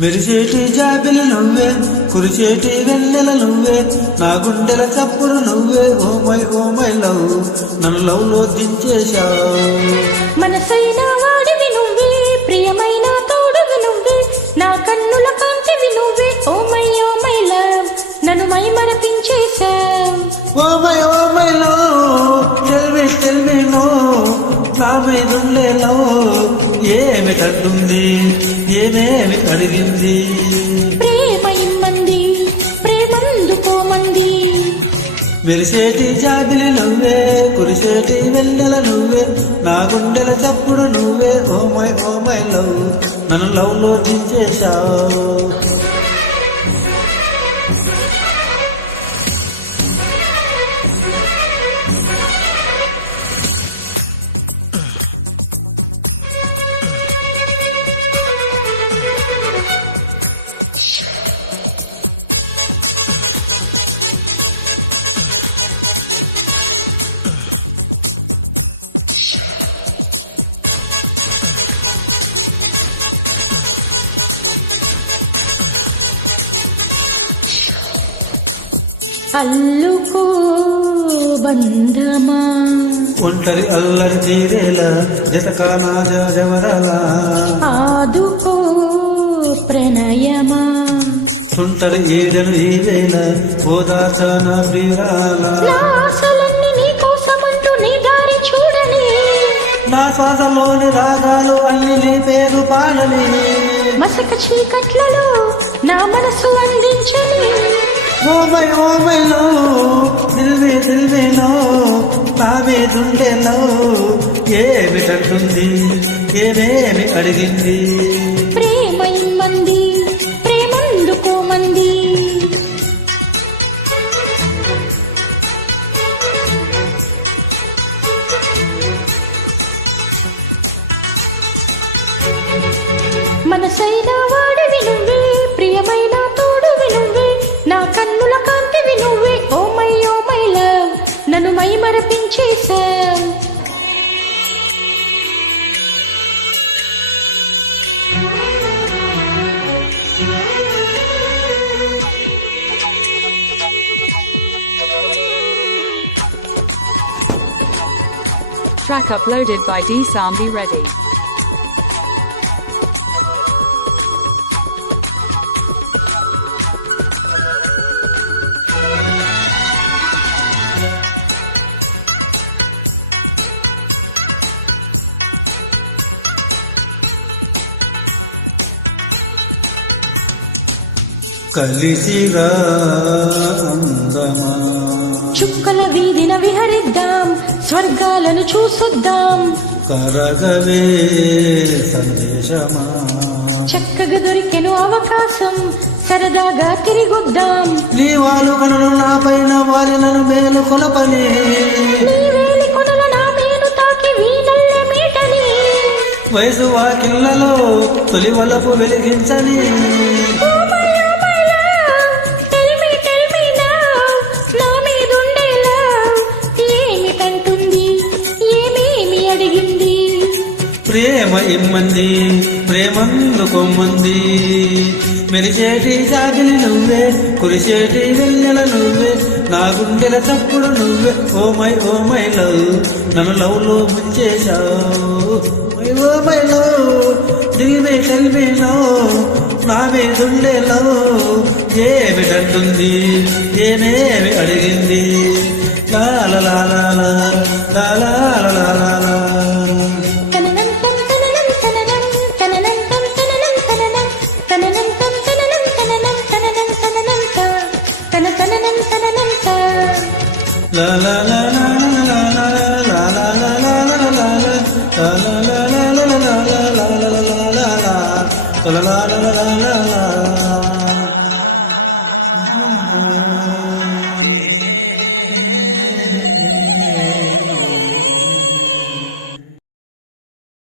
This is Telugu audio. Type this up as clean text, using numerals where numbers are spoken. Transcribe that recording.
మెరిసేటి జాబిలి నువ్వే, కురిచేటి వెన్నెల నువ్వే, నా గుండెల చప్పుడు నువ్వే. ఓ మై లవ్, నన్ను లవ్ లో దించేశావు. మనసైన వాడివి నువ్వే, ప్రియమైన తోడువి నువ్వే, నా కన్నుల కాంతివి నువ్వే. ఓ మై లవ్, నన్ను మై మరపించేశావు. Oh my love, tell me no, నా మీదుండే లవ్ ఏమి తగ్గుంది, ఏమేమి అడిగింది. ప్రేమ ఇమ్మంది, ప్రేమందుకోమంది. మెరిసేటి జాబిలి నువ్వే, కురిసేటి వెన్నెల నువ్వే, నా గుండెల చప్పుడు నువ్వే. ఓ మై లవ్, నన్ను లవ్ లో దించేశావు. అల్లుకో బంధమా, ఒంటరి అల్లరి తీరేలా జతకానా జవరలా, ఆదుకో ప్రణయమా, తుంటరి ఈడను ఈ వేళ ఓదార్చన ప్రియురాల. నా ఆశలన్నీ నీ కోసమంటూ నీ దారి చూడని, నా శ్వాసలోని రాగాలు అన్ని నీ పేరు పాడని, మసక చీకట్లలో నా మనసు అందించని. ఓ మై లవ్, దిల్ మే లో, నా మీదుండే లవ్ ఏమి తగ్గుంది, ఏమేమి అడిగింది. ప్రేమ ఇమ్మంది, ప్రేమందుకోమంది. మనసైన వాడివి నువ్వే, ప్రియమైన తోడువి నువ్వే, నా కన్నుల కాంతివి నువ్వే. ఓ మై లవ్, నన్ను మై మరపించేశావు. Track uploaded by D Sambi Ready. కలిసిరా అందమా, చుక్కల వీధిన విహరిద్దాం, స్వర్గాలను చూసొద్దాం. కరగవే సందేశమా, చక్కగా దొరికెను అవకాశం, సరదాగా తిరిగొద్దాం. నీ వాళ్ళు కనులు నా పైన వారినను మేలు కొలపని, నీ వేలి కొనల నా మేను తాకి వీణల్ల మీటని, వయసు వాకిళ్లలో తొలి వలపు వెలిగించని. ప్రేమ ఇమ్మంది, ప్రేమందుకొమ్మంది. మెరిచేటి జాబిలి నువ్వే, కురిచేటి వెన్నెల నువ్వే, నా గుండెల చప్పుడు నువ్వే. ఓ మై లవ్, నన్ను లవ్ లో ముంచేశావు. ఓ మై లవ్, దిల్ మే లో, నా మీదుండే లవ్ ఏమి అంటుంది, ఏమేమి అడిగింది. లాలా లాలా లాలా లాలా. La la la la la la la.